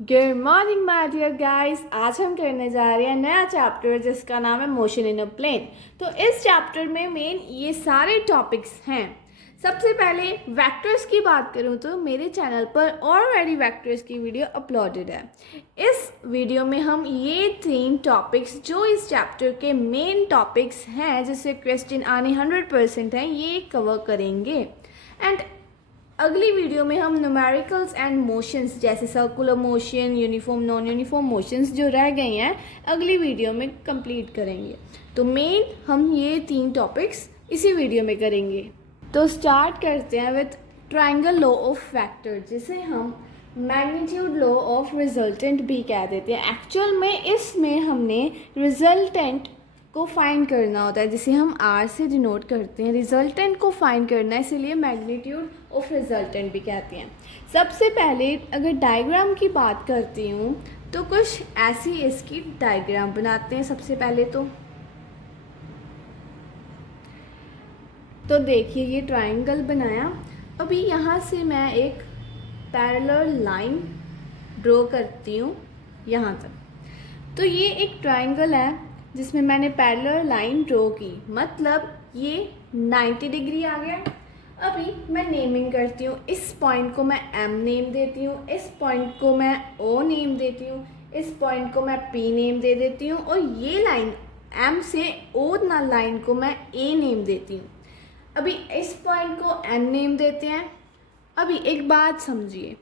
Good morning my dear guys. आज हम करने जा रहे हैं नया चैप्टर जिसका नाम है मोशन इन अ प्लेन। तो इस चैप्टर में मेन ये सारे टॉपिक्स हैं। सबसे पहले वेक्टर्स की बात करूँ तो मेरे चैनल पर ऑलरेडी वेक्टर्स की वीडियो अपलोडेड है। इस वीडियो में हम ये 3 टॉपिक्स जो इस चैप्टर के मेन टॉपिक्स हैं जिससे क्वेश्चन आने 100% हैं ये कवर करेंगे। एंड अगली वीडियो में हम न्यूमेरिकल्स एंड मोशंस जैसे circular motion, uniform, non uniform motions जो रह गए हैं अगली वीडियो में कंप्लीट करेंगे। तो मेन हम ये 3 टॉपिक्स इसी वीडियो में करेंगे। तो स्टार्ट करते हैं with triangle law of vector जिसे हम मैग्नीट्यूड लॉ ऑफ रिजल्टेंट भी कह देते हैं। एक्चुअल में इसमें हमने रिजल्टेंट को फाइंड करना होता है जिसे हम आर से डिनोट करते हैं। रिजल्टेंट को फाइंड करना है इसीलिए मैग्नीट्यूड ऑफ रिजल्टेंट भी कहते हैं। सबसे पहले अगर डायग्राम की बात करती हूँ तो कुछ ऐसी इसकी डायग्राम बनाते हैं। सबसे पहले तो देखिए ये ट्रायंगल बनाया। अभी यहाँ से मैं एक पैरेलल लाइन ड्रॉ करती हूँ यहाँ तक। तो ये एक ट्रायंगल है जिसमें मैंने पैरेलल लाइन ड्रॉ की, मतलब ये 90 डिग्री आ गया। अभी मैं नेमिंग करती हूँ। इस पॉइंट को मैं एम नेम देती हूँ, इस पॉइंट को मैं ओ नेम देती हूँ, इस पॉइंट को मैं पी नेम दे देती हूँ और ये लाइन एम से ओ ना लाइन को मैं ए नेम देती हूँ। अभी इस पॉइंट को एन नेम देते हैं। अभी एक बात समझिए,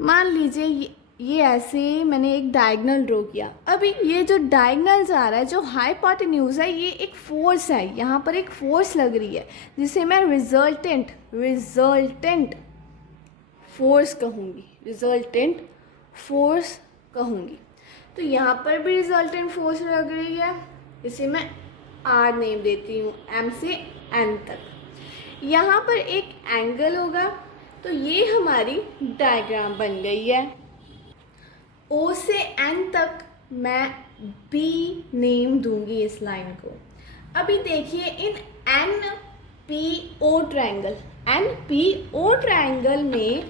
मान लीजिए ये ऐसे मैंने एक डायगोनल ड्रॉ किया। अभी ये जो डायगोनल जा रहा है, जो हाइपोटेन्यूज है, ये एक फोर्स है। यहाँ पर एक फोर्स लग रही है जिसे मैं रिजल्टेंट फोर्स कहूँगी, रिजल्टेंट फोर्स कहूँगी। तो यहाँ पर भी रिजल्टेंट फोर्स लग रही है, इसे मैं आर नेम देती हूँ, एम से एन तक। यहाँ पर एक एंगल होगा, तो ये हमारी डायग्राम बन गई है। ओ से एन तक मैं बी नेम दूंगी इस लाइन को। अभी देखिए इन एन पी ओ ट्रायंगल में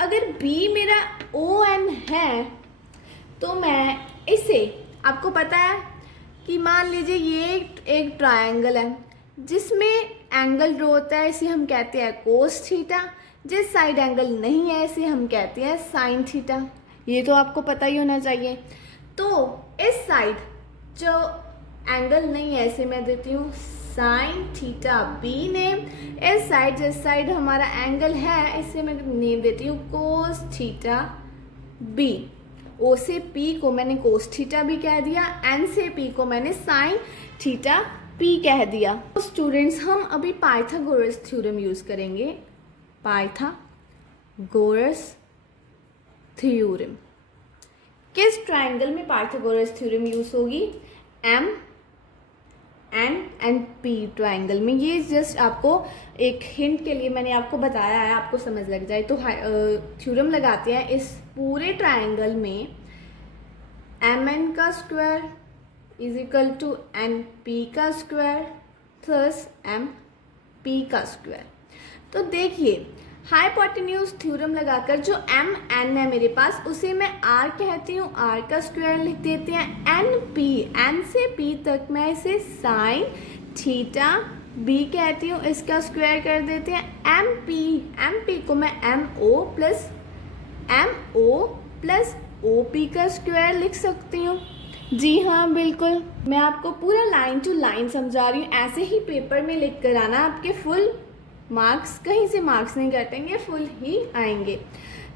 अगर बी मेरा ओ एन है तो मैं इसे, आपको पता है कि मान लीजिए ये एक ट्रायंगल है जिसमें एंगल ड्रॉ होता है, इसे हम कहते हैं कोस थीटा। जिस साइड एंगल नहीं है इसे हम कहते हैं साइन थीटा। ये तो आपको पता ही होना चाहिए। तो इस साइड जो एंगल नहीं है इसे मैं देती हूँ साइन थीटा बी नेम। इस साइड जिस साइड हमारा एंगल है इसे मैं नेम देती हूँ कोस थीटा बी। ओ से पी को मैंने कोस थीटा भी कह दिया, एन से पी को मैंने साइन थीटा पी कह दिया। तो स्टूडेंट्स हम अभी पाइथागोरस थ्योरम यूज करेंगे। पाइथागोरस थ्योरम किस ट्रायंगल में पाइथागोरस थ्योरम यूज होगी? M N and P triangle में। ये जस्ट आपको एक हिंट के लिए मैंने आपको बताया है, आपको समझ लग जाए। तो थ्योरम लगाते हैं इस पूरे ट्रायंगल में एम एन का square is equal to N P का स्क्वायर प्लस एम पी का स्क्वायर। तो देखिए हाइपोटेन्यूज थ्योरम लगाकर जो एम एन है मेरे पास उसे मैं आर कहती हूँ, आर का स्क्वायर लिख देते हैं। एन पी, एन से पी तक मैं इसे साइन थीटा बी कहती हूँ, इसका स्क्वायर कर देते हैं। एम पी को मैं M O plus O P का स्क्वायर लिख सकती हूँ। जी हाँ बिल्कुल, मैं आपको पूरा लाइन टू लाइन समझा रही हूँ। ऐसे ही पेपर में लिख कर आना, आपके फुल मार्क्स, कहीं से मार्क्स नहीं कटेंगे, फुल ही आएंगे।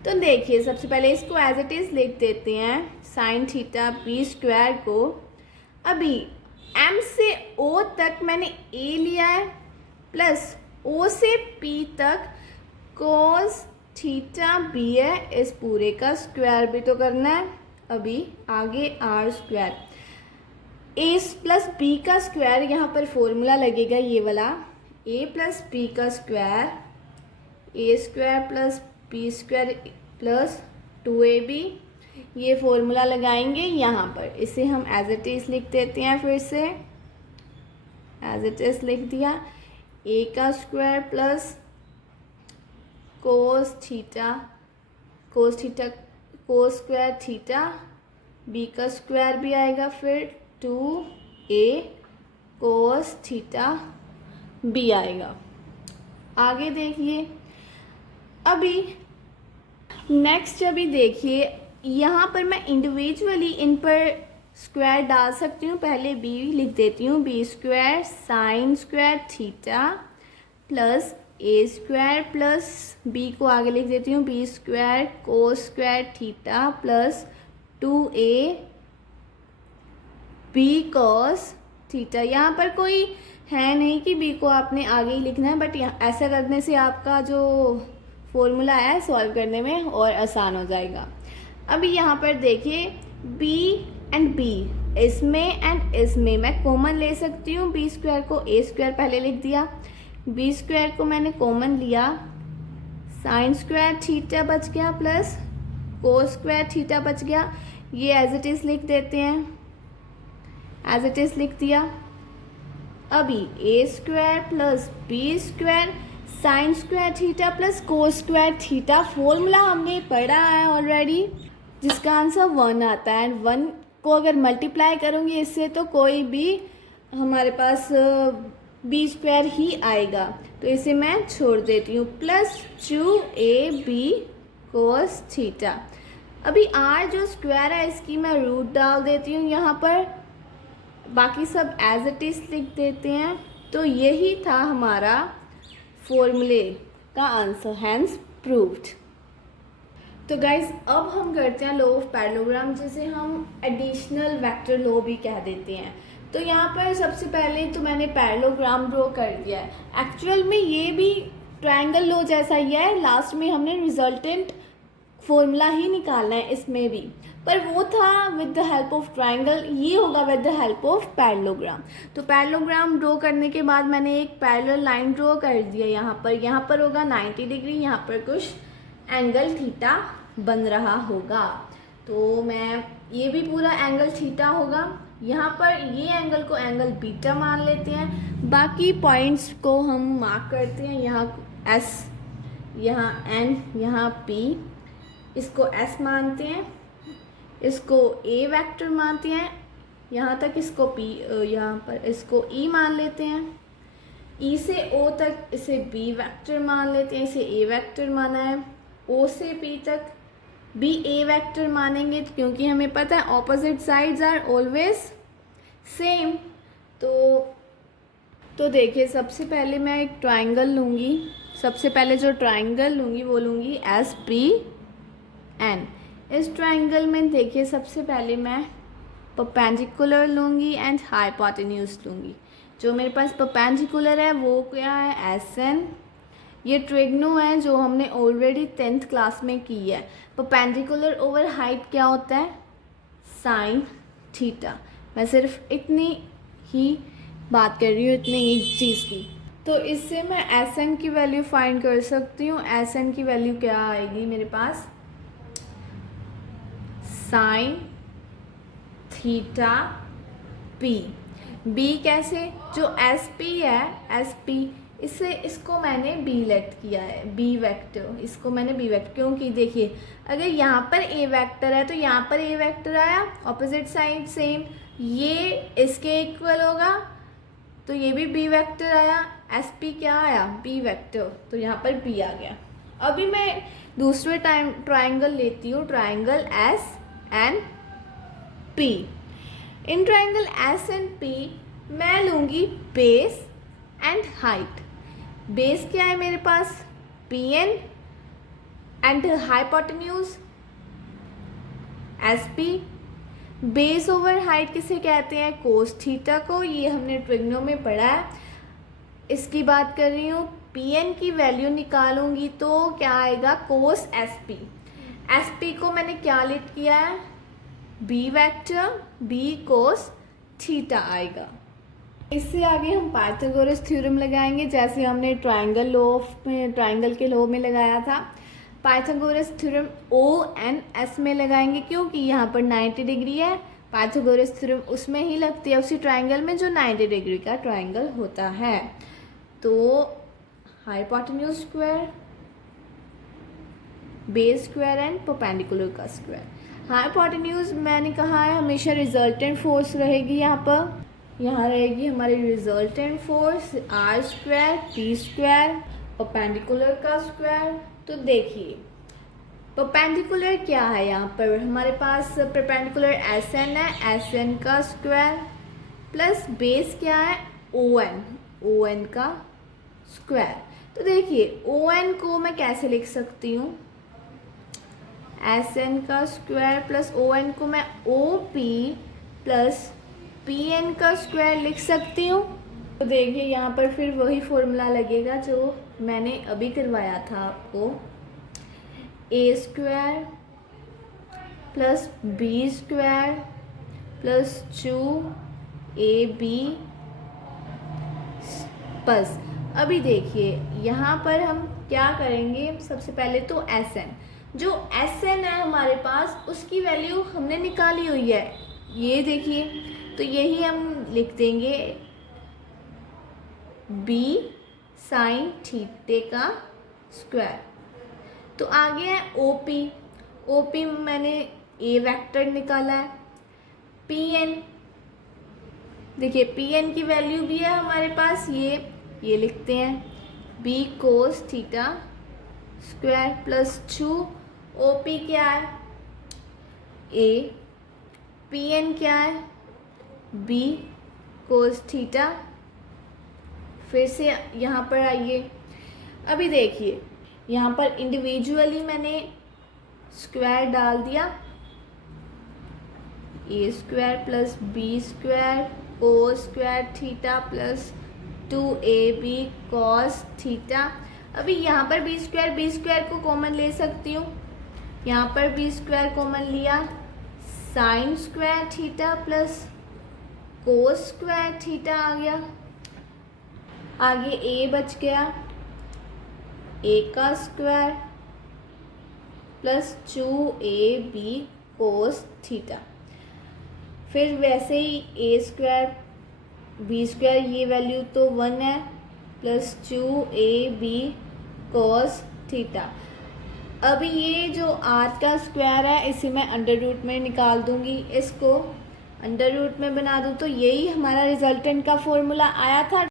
तो देखिए सबसे पहले इसको एज इट इज लिख देते हैं साइन थीटा बी स्क्वायर को। अभी एम से ओ तक मैंने ए लिया है प्लस ओ से पी तक कोस थीटा बी है, इस पूरे का स्क्वायर भी तो करना है। अभी आगे R square, A plus B का स्क्वायर, यहाँ पर फॉर्मूला लगेगा ये वाला, ए प्लस बी का square, A square plus B square plus 2ab। ये फॉर्मूला लगाएंगे यहाँ पर, इसे हम एज इट इज लिख देते हैं। फिर से एज इट इज लिख दिया, ए का square plus cos theta cos square theta, B का स्क्वायर भी आएगा, फिर 2a कोस थीटा बी आएगा। आगे देखिए, अभी नेक्स्ट अभी देखिए, यहाँ पर मैं इंडिविजुअली इन पर स्क्वायर डाल सकती हूँ। पहले b लिख देती हूँ, B square sine square theta plus A square plus b को आगे लिख देती हूँ, B square cos square theta plus 2a B cos theta. यहाँ पर कोई है नहीं कि b को आपने आगे ही लिखना है, बट ऐसा करने से आपका जो फॉर्मूला है सॉल्व करने में और आसान हो जाएगा। अभी यहाँ पर देखिए, b एंड b, इसमें एंड इसमें मैं कॉमन ले सकती हूँ। बी स्क्वायर को ए स्क्वायर पहले लिख दिया, बी स्क्वायर को मैंने कॉमन लिया, साइन स्क्वायर थीटा बच गया प्लस कोस स्क्वायर थीटा बच गया। ये एज इट इज़ लिख देते हैं, एज इट इज़ लिख दिया। अभी A square plus B square sine square theta plus cos square theta, formula हमने पढ़ा है ऑलरेडी, जिसका आंसर 1 आता है। एंड 1 को अगर मल्टीप्लाई करूँगी इससे तो कोई भी हमारे पास बी स्क्वायर ही आएगा, तो इसे मैं छोड़ देती हूँ, प्लस 2ab कोस थीटा। अभी r जो स्क्वायर है इसकी मैं रूट डाल देती हूँ यहाँ पर, बाकी सब एज इट इज़ लिख देते हैं। तो यही था हमारा फॉर्मूले का आंसर, हैंस प्रूव्ड। तो गाइज अब हम करते हैं लॉ ऑफ पैरेललोग्राम, जिसे हम एडिशनल वेक्टर लॉ भी कह देते हैं। तो यहाँ पर सबसे पहले तो मैंने पैरेललोग्राम ड्रॉ कर दिया है। एक्चुअल में ये भी ट्रायंगल लॉ जैसा ही है, लास्ट में हमने रिजल्टेंट फॉर्मूला ही निकालना है इसमें भी, पर वो था with the help of triangle, ये होगा with the help of parallelogram. तो पैरेललोग्राम ड्रॉ करने के बाद मैंने एक पैरेलल लाइन ड्रॉ कर दिया यहाँ पर होगा 90 डिग्री, यहाँ पर कुछ एंगल थीटा बन रहा होगा। तो मैं ये भी पूरा एंगल थीटा होगा, यहाँ पर ये एंगल को एंगल बीटा मान लेते हैं। बाकी पॉइंट्स को हम मार्क करते हैं, यहाँ S, यहाँ N, यहाँ P, इसको S मानते हैं, इसको A वेक्टर मानते हैं, यहाँ तक इसको P, यहाँ पर इसको E मान लेते हैं, E से O तक इसे B वेक्टर मान लेते हैं, इसे A वेक्टर माना है, O से P तक भी A वेक्टर मानेंगे, क्योंकि हमें पता है opposite sides are always same. तो देखिए, सबसे पहले मैं एक ट्रायंगल लूँगी, सबसे पहले जो ट्रायंगल लूँगी वो लूँगी SPN। इस ट्रायंगल में देखिए सबसे पहले मैं परपेंडिकुलर लूँगी एंड हाइपोटेन्यूज लूँगी। जो मेरे पास परपेंडिकुलर है वो क्या है, SN। ये ट्रिग्नो है जो हमने ऑलरेडी 10th क्लास में की है। परपेंडिकुलर ओवर हाइट क्या होता है, साइन थीटा। मैं सिर्फ इतनी ही बात कर रही हूँ, इतनी ही चीज़ की। तो इससे मैं SN की वैल्यू फाइंड कर सकती हूँ। SN की वैल्यू क्या आएगी मेरे पास, साइन थीटा P। B कैसे, जो SP है, SP इससे इसको मैंने B लेट किया है, B वेक्टर, इसको मैंने B वेक्टर, क्योंकि देखिए अगर यहाँ पर A वेक्टर है तो यहाँ पर A वेक्टर आया, ऑपोजिट साइड सेम, ये इसके इक्वल होगा तो ये भी B वेक्टर आया, SP क्या आया, B वेक्टर, तो यहाँ पर B आ गया। अभी मैं दूसरे ट्रायंगल लेती हूँ, triangle SNP। In triangle SNP मैं लूँगी बेस एंड हाइट। बेस क्या है मेरे पास, PN and hypotenuse SP। Base over height किसे कहते हैं, कोस थीटा को, ये हमने ट्रिग्नो में पढ़ा है। इसकी बात कर रही हूँ, PN की वैल्यू निकालूंगी तो क्या आएगा, कोस SP। SP को मैंने क्या लिट किया है, B vector, B cos theta आएगा। इससे आगे हम पाइथागोरस थ्योरम लगाएंगे, जैसे हमने ट्रायंगल के लॉ में लगाया था। पाइथागोरस थ्योरम ONS में लगाएंगे, क्योंकि यहाँ पर 90 डिग्री है। पाइथागोरस थ्योरम उसमें ही लगती है, उसी ट्रायंगल में जो 90 डिग्री का ट्रायंगल होता है। तो hypotenuse square base square and perpendicular का स्क्वायर। हाँ इंपॉर्टेंट न्यूज़ मैंने कहा है हमेशा रिजल्टेंट फोर्स रहेगी यहाँ पर। यहाँ रहेगी हमारी resultant force R square P square perpendicular का स्क्वायर। तो देखिए परपेंडिकुलर क्या है, यहाँ पर हमारे पास परपेंडिकुलर एस एन है, एस एन का स्क्वायर प्लस बेस क्या है ओ एन का स्क्वायर। तो देखिए ओ एन को मैं कैसे लिख सकती हूँ, एस एन का स्क्वायर प्लस ओ एन को मैं O P plus P N का स्क्वायर लिख सकती हूँ। तो देखिए यहाँ पर फिर वही फॉर्मूला लगेगा जो मैंने अभी करवाया था आपको, A square plus B square plus 2ab बस। अभी देखिए यहाँ पर हम क्या करेंगे, सबसे पहले तो एस एन, जो एस एन है हमारे पास उसकी वैल्यू हमने निकाली हुई है, ये देखिए। तो यही हम लिख देंगे बी साइन थीटे का स्क्वायर। तो आगे है ओपी, ओपी मैंने ए वेक्टर निकाला है। पी एन, देखिए पी एन की वैल्यू भी है हमारे पास, ये लिखते हैं B cos theta square plus 2 O P क्या है ए, पी एन क्या है बी कोस थीटा। फिर से यहाँ पर आइए, अभी देखिए यहाँ पर इंडिविजुअली मैंने स्क्वायर डाल दिया, A square plus B square cos square theta plus 2ab cos theta. अभी यहाँ पर बी स्क्वायर को कॉमन ले सकती हूँ, यहाँ पर बी स्क्वायर कॉमन लिया, sine square theta plus cos square theta आ गया। आगे ए बच गया, ए का square plus 2ab cos theta. फिर वैसे ही ए स्क्वायर बी स्क्वायर, ये वैल्यू तो 1 है, प्लस 2ab कोस थीटा। अभी ये जो आर का स्क्वायर है इसे मैं अंडर रूट में निकाल दूंगी, इसको अंडर रूट में बना दूँ तो यही हमारा रिजल्टेंट का फॉर्मूला आया था।